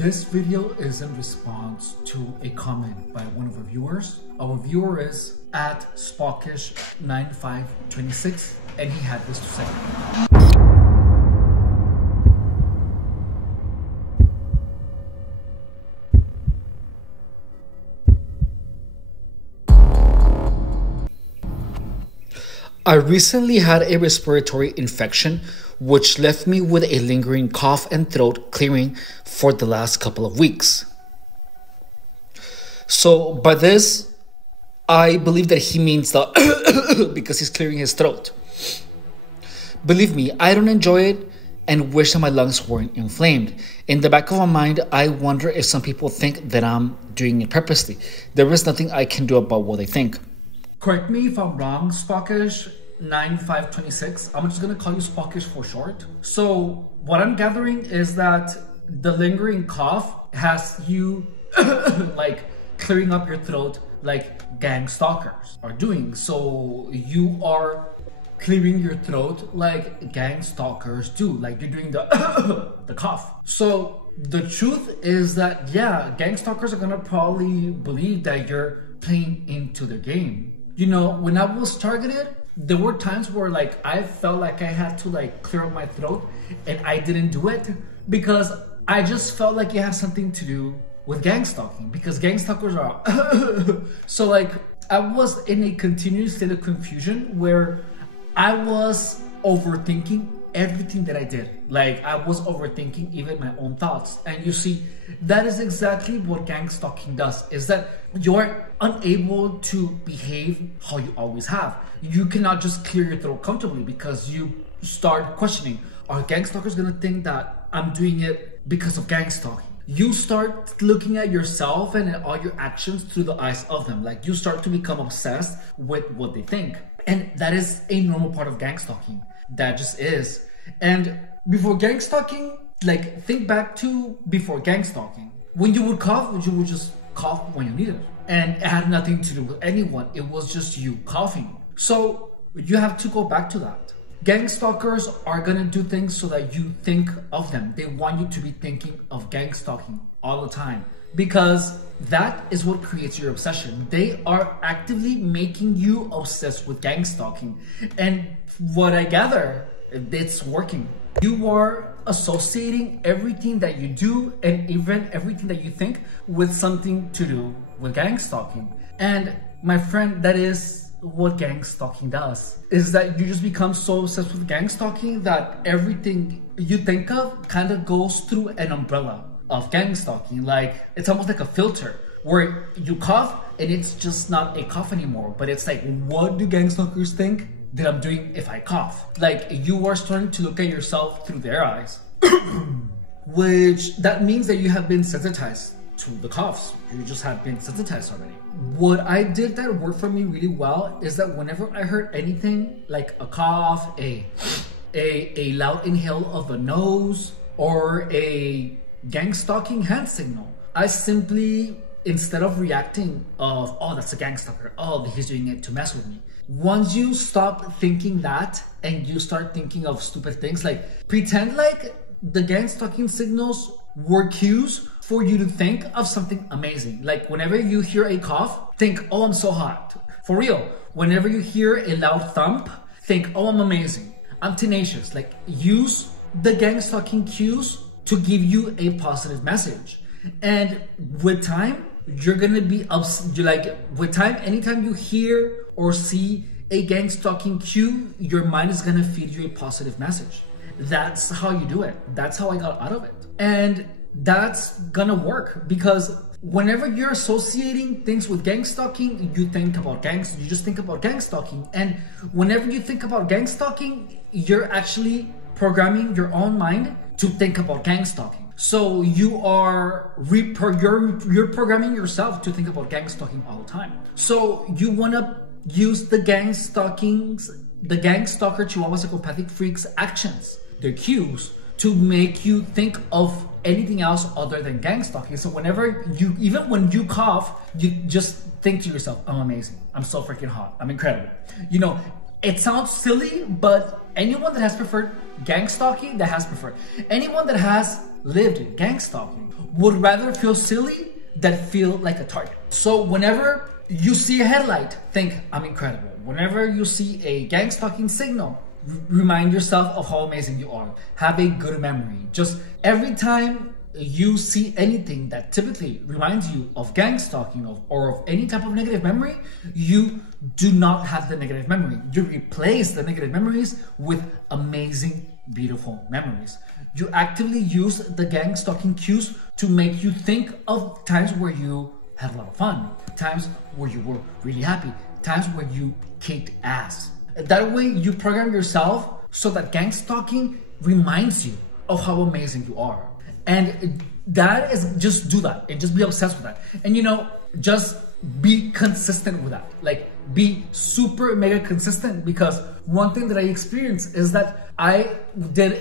This video is in response to a comment by one of our viewers. Our viewer is at Spockish9526 and he had this to say. I recently had a respiratory infection which left me with a lingering cough and throat clearing for the last couple of weeks. So by this, I believe that he means the because he's clearing his throat. Believe me, I don't enjoy it and wish that my lungs weren't inflamed. In the back of my mind, I wonder if some people think that I'm doing it purposely. There is nothing I can do about what they think. Correct me if I'm wrong, Spockish9526. I'm just gonna call you Spockish for short. So what I'm gathering is that the lingering cough has you like clearing up your throat like gang stalkers are doing. So you are clearing your throat like gang stalkers do, like you're doing the the cough. So the truth is that, yeah, gang stalkers are gonna probably believe that you're playing into the game. You know, when I was targeted, there were times where like I felt like I had to like clear up my throat and I didn't do it because I just felt like it has something to do with gang stalking, because gang stalkers are so like I was in a continuous state of confusion where I was overthinking everything that I did. Like I was overthinking even my own thoughts. And you see, that is exactly what gang stalking does, is that you're unable to behave how you always have. You cannot just clear your throat comfortably because you start questioning, are gang stalkers gonna think that I'm doing it because of gang stalking? You start looking at yourself and at all your actions through the eyes of them. Like you start to become obsessed with what they think. And that is a normal part of gang stalking. That just is. And before gang stalking, like think back to before gang stalking. When you would cough, you would just cough when you needed it. And it had nothing to do with anyone. It was just you coughing. So you have to go back to that. Gang stalkers are gonna do things so that you think of them. They want you to be thinking of gang stalking all the time, because that is what creates your obsession. They are actively making you obsessed with gang stalking. And what I gather, it's working. You are associating everything that you do and even everything that you think with something to do with gang stalking. And my friend, that is what gang stalking does, is that you just become so obsessed with gang stalking that everything you think of kind of goes through an umbrella of gang stalking. Like it's almost like a filter where you cough and it's just not a cough anymore, but it's like, what do gang stalkers think that I'm doing if I cough? Like you are starting to look at yourself through their eyes, which that means that you have been sensitized to the coughs. You just have been sensitized already. What I did that worked for me really well is that whenever I heard anything like a cough, a loud inhale of the nose, or a gang stalking hand signal, I simply, instead of reacting of, oh, that's a gang stalker, oh, he's doing it to mess with me. Once you stop thinking that and you start thinking of stupid things, like pretend like the gang stalking signals were cues for you to think of something amazing. Like whenever you hear a cough, think, oh, I'm so hot. For real. Whenever you hear a loud thump, think, oh, I'm amazing. I'm tenacious. Like use the gang stalking cues to give you a positive message. And with time, you're gonna be with time, anytime you hear or see a gang stalking cue, your mind is gonna feed you a positive message. That's how you do it. That's how I got out of it. And that's gonna work, because whenever you're associating things with gang stalking, you think about gangs, you just think about gang stalking. And whenever you think about gang stalking, you're actually programming your own mind to think about gang stalking. So you are you're programming yourself to think about gang stalking all the time. So you wanna use the gang stalker Chihuahua psychopathic freaks actions, their cues, to make you think of anything else other than gang stalking. So whenever even when you cough, you just think to yourself, I'm amazing, I'm so freaking hot, I'm incredible. You know, it sounds silly, but anyone that has preferred gang stalking, anyone that has lived gang stalking would rather feel silly than feel like a target. So whenever you see a headlight, think, I'm incredible. Whenever you see a gang stalking signal, remind yourself of how amazing you are. Have a good memory. Just every time you see anything that typically reminds you of gang stalking or of any type of negative memory, you do not have the negative memory. You replace the negative memories with amazing, beautiful memories. You actively use the gang stalking cues to make you think of times where you had a lot of fun, times where you were really happy, times where you kicked ass. That way you program yourself so that gang stalking reminds you of how amazing you are. And that is, just do that and just be obsessed with that. And just be consistent with that. Like, be super mega consistent, because one thing that I experienced is that I did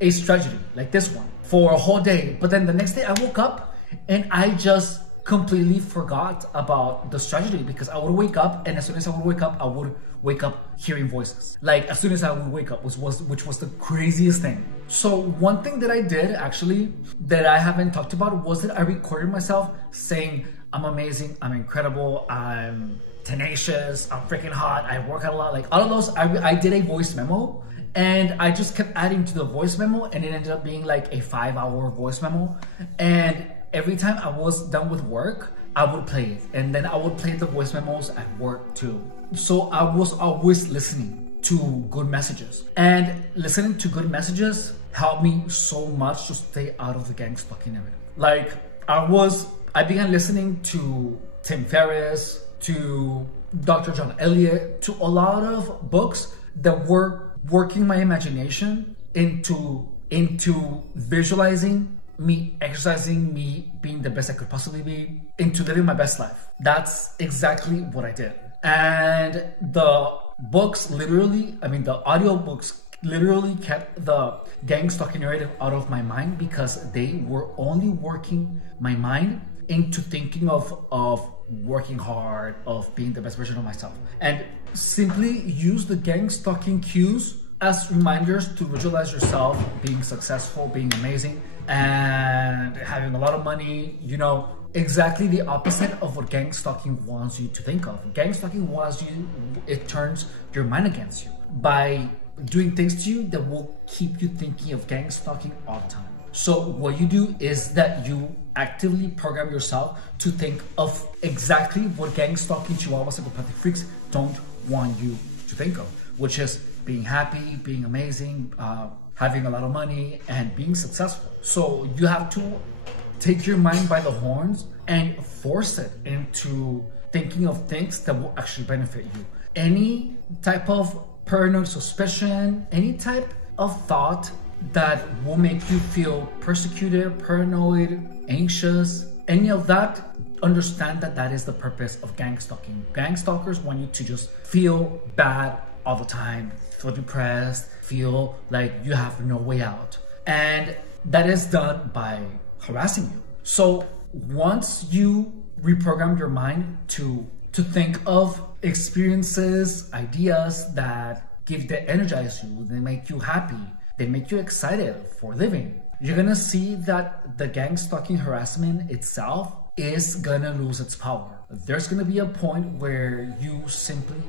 a strategy like this one for a whole day, but then the next day I woke up and I just completely forgot about the strategy, because I would wake up, and as soon as I would wake up, I would wake up hearing voices. Like, as soon as I would wake up, which was the craziest thing. So one thing that I did actually that I haven't talked about was that I recorded myself saying, I'm amazing, I'm incredible, I'm tenacious, I'm freaking hot, I work out a lot. Like, all of those, I did a voice memo, and I just kept adding to the voice memo, and it ended up being like a 5-hour voice memo. And every time I was done with work, I would play it, and then I would play the voice memos at work too. So I was always listening to good messages, and listening to good messages helped me so much to stay out of the gang stalking narrative. Like, I began listening to Tim Ferriss, to Dr. John Elliott, to a lot of books that were working my imagination into visualizing me exercising, me being the best I could possibly be, into living my best life. That's exactly what I did. And the books literally, the audiobooks literally kept the gang stalking narrative out of my mind, because they were only working my mind into thinking of working hard, of being the best version of myself. And simply use the gang stalking cues as reminders to visualize yourself being successful, being amazing, and having a lot of money. Exactly the opposite of what gang stalking wants you to think of. Gang stalking it turns your mind against you by doing things to you that will keep you thinking of gang stalking all the time. So what you do is that you actively program yourself to think of exactly what gang stalking chihuahua psychopathic freaks don't want you to think of, which is being happy, being amazing, having a lot of money, and being successful. So you have to take your mind by the horns and force it into thinking of things that will actually benefit you. Any type of paranoid suspicion, any type of thought that will make you feel persecuted, paranoid, anxious, any of that, understand that that is the purpose of gang stalking. Gang stalkers want you to just feel bad all the time, feel depressed, feel like you have no way out. And that is done by harassing you. So once you reprogram your mind to think of experiences, ideas that energize you, they make you happy, they make you excited for living, you're gonna see that the gang stalking harassment itself is gonna lose its power. There's gonna be a point where you simply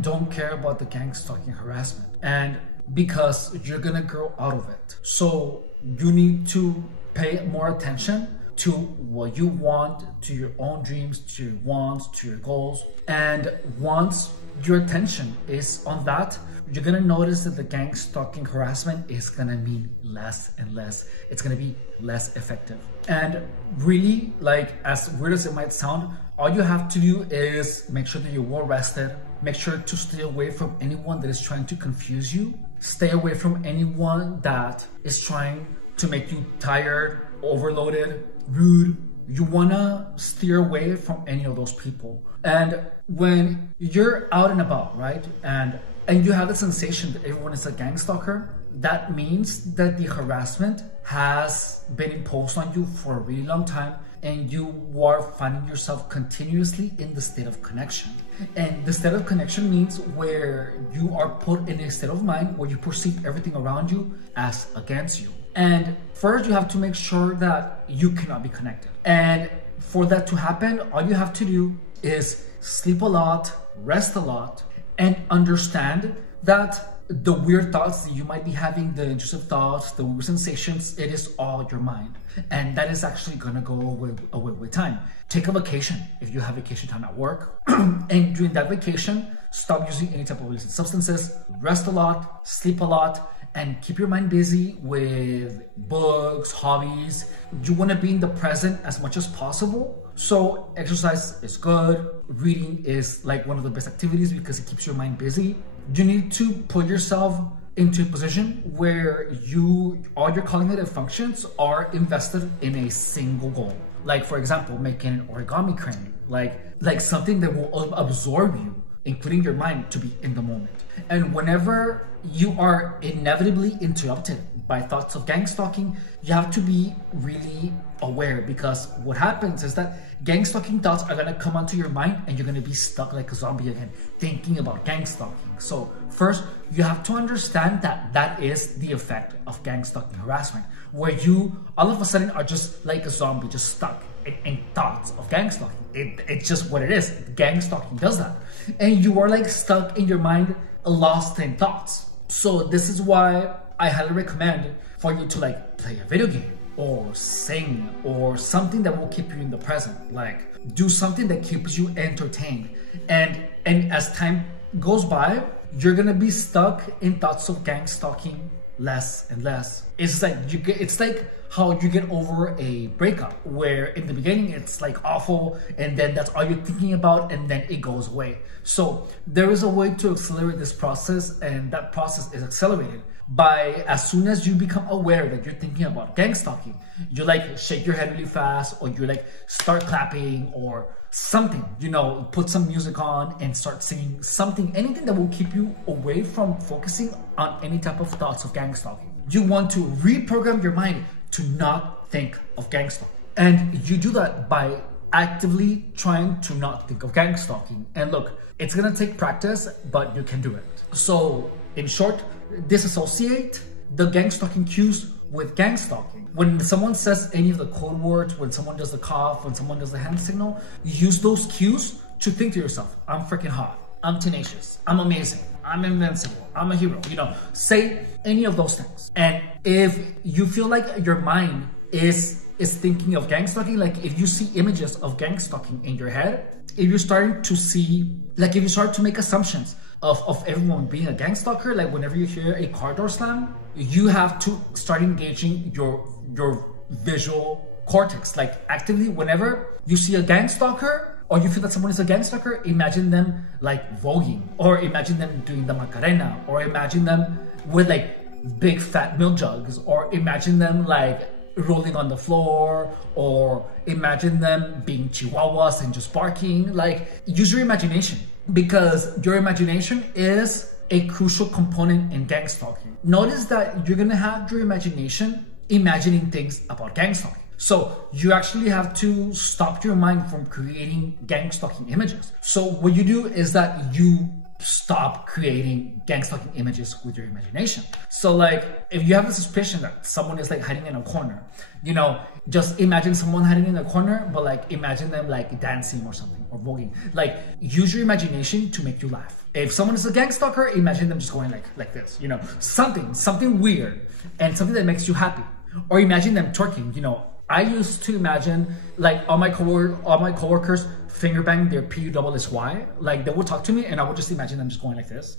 don't care about the gang stalking harassment, and because you're gonna grow out of it. So you need to pay more attention to what you want, to your own dreams, to your wants, to your goals. And once your attention is on that, you're gonna notice that the gang stalking harassment is gonna mean less and less. It's gonna be less effective. And really, like, as weird as it might sound, all you have to do is make sure that you're well rested. Make sure to stay away from anyone that is trying to confuse you. Stay away from anyone that is trying to make you tired, overloaded, rude. You wanna steer away from any of those people. And when you're out and about, right, and you have the sensation that everyone is a gang stalker, that means that the harassment has been imposed on you for a really long time, and you are finding yourself continuously in the state of connection. And the state of connection means where you are put in a state of mind where you perceive everything around you as against you. And first, you have to make sure that you cannot be connected. And for that to happen, all you have to do is sleep a lot, rest a lot, and understand that the weird thoughts that you might be having, the intrusive thoughts, the weird sensations, it is all your mind. And that is actually gonna go away with time. Take a vacation if you have vacation time at work. And during that vacation, stop using any type of illicit substances, rest a lot, sleep a lot, and keep your mind busy with books, hobbies. You wanna be in the present as much as possible. So exercise is good. Reading is like one of the best activities because it keeps your mind busy. You need to put yourself into a position where all your cognitive functions are invested in a single goal. Like, for example, making an origami crane, like something that will absorb you, including your mind, to be in the moment. And whenever you are inevitably interrupted by thoughts of gang stalking, you have to be really aware, because what happens is that gang stalking thoughts are gonna come onto your mind and you're gonna be stuck like a zombie again, thinking about gang stalking. So first, you have to understand that that is the effect of gang stalking harassment, where you all of a sudden are just like a zombie, just stuck in thoughts of gang stalking. It's just what it is. Gang stalking does that. And you are like stuck in your mind, lost in thoughts. So this is why I highly recommend for you to like play a video game or sing or something that will keep you in the present. Like do something that keeps you entertained. And as time goes by, you're gonna be stuck in thoughts of gang stalking less and less. It's like how you get over a breakup, where in the beginning it's like awful and then that's all you're thinking about and then it goes away. So there is a way to accelerate this process, and that process is accelerated by, as soon as you become aware that you're thinking about gang stalking, you like shake your head really fast, or you like start clapping or something, you know, put some music on and start singing something, anything that will keep you away from focusing on any type of thoughts of gang stalking. You want to reprogram your mind to not think of gang stalking. And you do that by actively trying to not think of gang stalking. And look, it's gonna take practice, but you can do it. So in short, disassociate the gang stalking cues with gang stalking. When someone says any of the code words, when someone does the cough, when someone does the hand signal, use those cues to think to yourself, I'm freaking hot, I'm tenacious, I'm amazing, I'm invincible, I'm a hero. You know, say any of those things. And if you feel like your mind is thinking of gang stalking, like if you see images of gang stalking in your head, if you're starting to see, like if you start to make assumptions of everyone being a gang stalker, like whenever you hear a car door slam, you have to start engaging your visual cortex. Like actively, whenever you see a gang stalker or you feel that someone is a gang stalker, imagine them like voguing, or imagine them doing the Macarena, or imagine them with like big fat milk jugs, or imagine them like rolling on the floor, or imagine them being chihuahuas and just barking. Like use your imagination, because your imagination is a crucial component in gang stalking. Notice that you're gonna have your imagination imagining things about gang stalking. So you actually have to stop your mind from creating gang stalking images. So what you do is that you stop creating gang stalking images with your imagination. So like if you have the suspicion that someone is like hiding in a corner, you know, just imagine someone hiding in a corner, but like imagine them like dancing or something, or voguing. Like use your imagination to make you laugh. If someone is a gang stalker, imagine them just going like this, you know, something weird and something that makes you happy. Or imagine them twerking. You know, I used to imagine like all my coworkers finger bang their PUSSY. Like they would talk to me and I would just imagine them just going like this.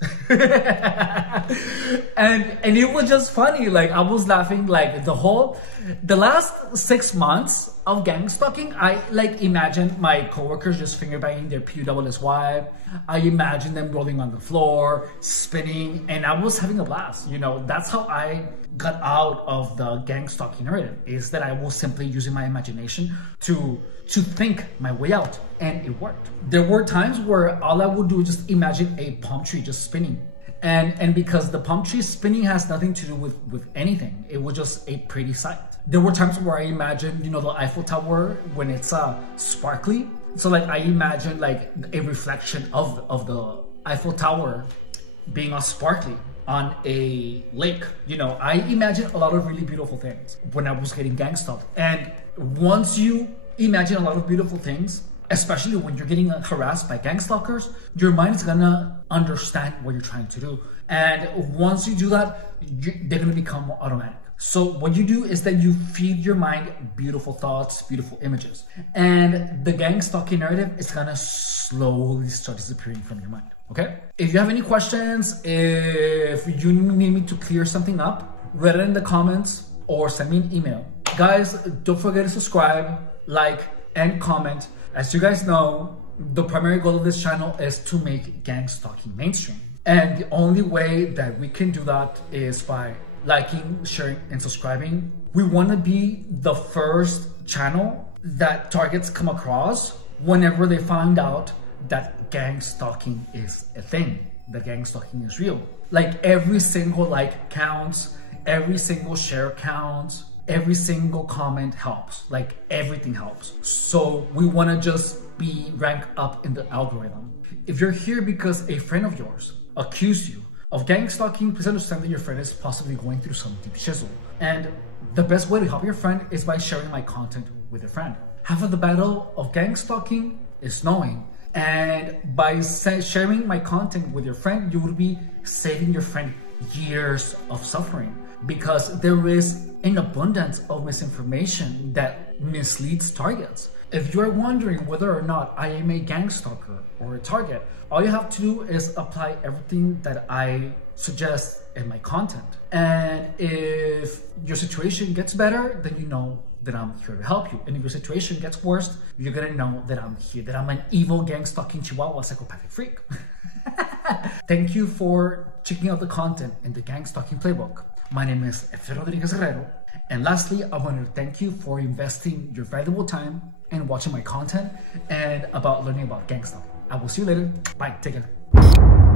and it was just funny. Like I was laughing like the last 6 months of gang stalking. I like imagined my coworkers just finger banging their PUSSY. I imagined them rolling on the floor, spinning, and I was having a blast. You know, that's how I got out of the gang stalking narrative, is that I was simply using my imagination to think my way out, and it worked. There were times where all I would do is just imagine a palm tree just spinning, And because the palm tree spinning has nothing to do with anything. It was just a pretty sight. There were times where I imagined, you know, the Eiffel Tower when it's sparkly. So like I imagine like a reflection of the Eiffel Tower being all sparkly on a lake. You know, I imagine a lot of really beautiful things when I was getting gang stalked. And once you imagine a lot of beautiful things, especially when you're getting harassed by gang stalkers, your mind is gonna understand what you're trying to do. And once you do that, they're gonna become more automatic. So what you do is that you feed your mind beautiful thoughts, beautiful images, and the gang stalking narrative is gonna slowly start disappearing from your mind, okay? If you have any questions, if you need me to clear something up, write it in the comments or send me an email. Guys, don't forget to subscribe, like, and comment. As you guys know, the primary goal of this channel is to make gang stalking mainstream. And the only way that we can do that is by liking, sharing, and subscribing. We want to be the first channel that targets come across whenever they find out that gang stalking is a thing, that gang stalking is real. Like every single like counts, every single share counts, every single comment helps, like everything helps. So we want to just be ranked up in the algorithm. If you're here because a friend of yours accused you of gang stalking, please understand that your friend is possibly going through some deep shizzle. And the best way to help your friend is by sharing my content with your friend. Half of the battle of gang stalking is knowing. And by sharing my content with your friend, you will be saving your friend years of suffering, because there is an abundance of misinformation that misleads targets. If you're wondering whether or not I am a gang stalker or a target, all you have to do is apply everything that I suggest in my content. And if your situation gets better, then you know that I'm here to help you. And if your situation gets worse, you're gonna know that I'm here, that I'm an evil gang stalking Chihuahua psychopathic freak. Thank you for checking out the content in the gang stalking playbook. My name is Efrain Rodriguez Guerrero. And lastly, I want to thank you for investing your valuable time and watching my content and about learning about gang stalking. I will see you later. Bye. Take care.